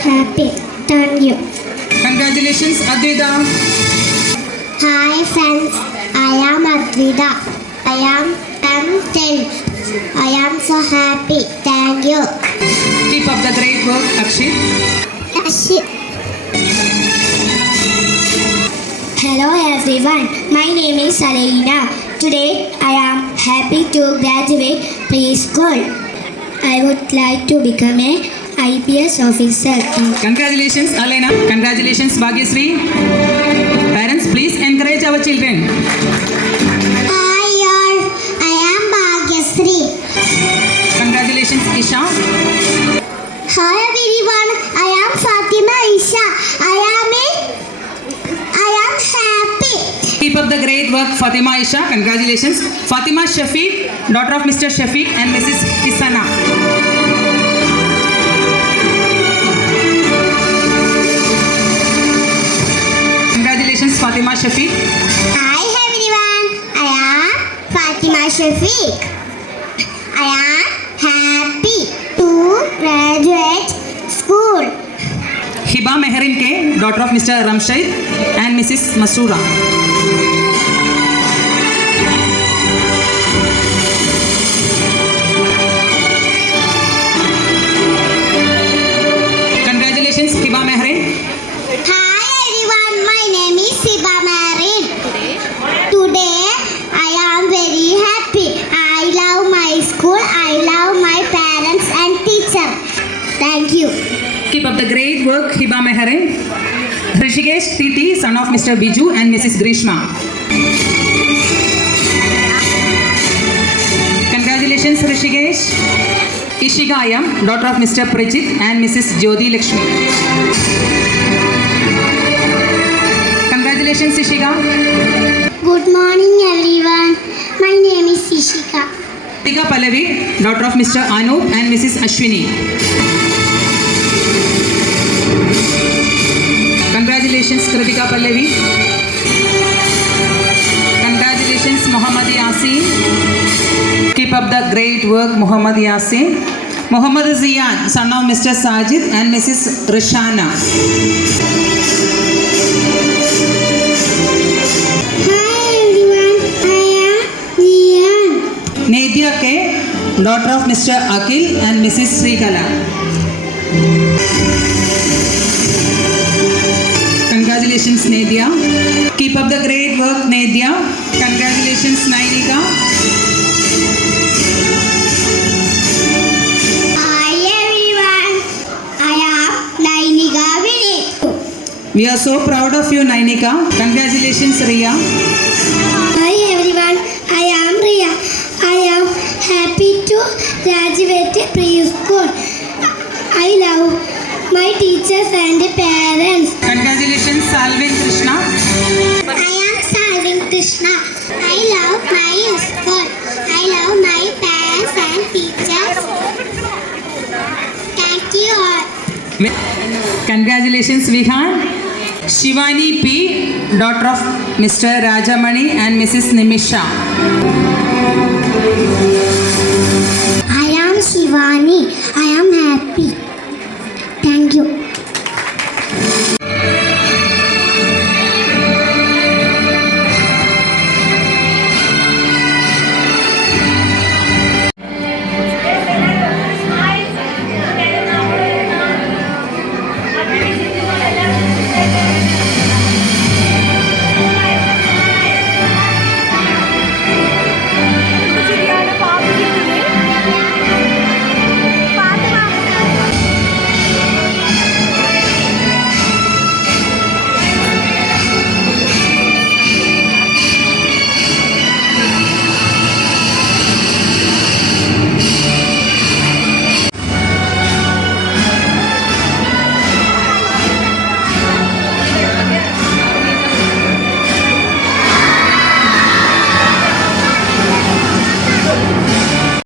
happy. Thank you. Congratulations, Advita. Hi friends, I am Advita. I am 10. I am so happy. Thank you. Keep up the great work, Akshit. Hello everyone, my name is Alina. Today I am happy to graduate preschool. I would like to become a IPS officer. Congratulations, Alina. Congratulations, Bhagyasri. Parents, please encourage our children. Hi all, I am Bhagyasri. Congratulations, Isha. Hi everyone, I am Fatima Isha. I am happy. Keep up the great work, Fatima Isha. Congratulations. Fatima Shafiq, daughter of Mr. Shafiq and Mrs. Kisana. Congratulations, Fatima Shafiq. Hi everyone, I am Fatima Shafiq. I am happy to graduate school. Hiba Meherin K, daughter of Mr. Ramshid and Mrs. Masura. Congratulations, Hiba Meherin. Hi everyone, my name is Siba Marin. Today I am very happy. I love my school, I love my parents and teacher. Thank you. Keep up the great work, Hiba Meherin. Rishikesh Titi, son of Mr. Biju and Mrs. Grishma. Congratulations, Rishikesh. Ishika Ayam, daughter of Mr. Prijit and Mrs. Jyoti Lakshmi. Congratulations, Ishika. Good morning everyone. My name is Ishika. Tika Pallavi, daughter of Mr. Anup and Mrs. Ashwini. Congratulations, Kritika Pallavi. Congratulations, Muhammad Yasin. Keep up the great work, Muhammad Yasin. Muhammad Ziyan, son of Mr. Sajid and Mrs. Rishana. Hi everyone, I am Ziyan. Nedya K, daughter of Mr. Akil and Mrs. Srikala. Congratulations, Nedya. Keep up the great work, Nedya. Congratulations, Nainika. Hi everyone, I am Nainika Vinay. We are so proud of you, Nainika. Congratulations, Riya. Hi everyone, I am Riya. I am happy to graduate preschool. I love my teachers and parents. Congratulations, Salvin Krishna. I am Salvin Krishna. I love my school. I love my parents and teachers. Thank you all. Congratulations, Vihan. Shivani P, daughter of Mr. Rajamani and Mrs. Nimisha. I am Shivani. I am happy. Thank you.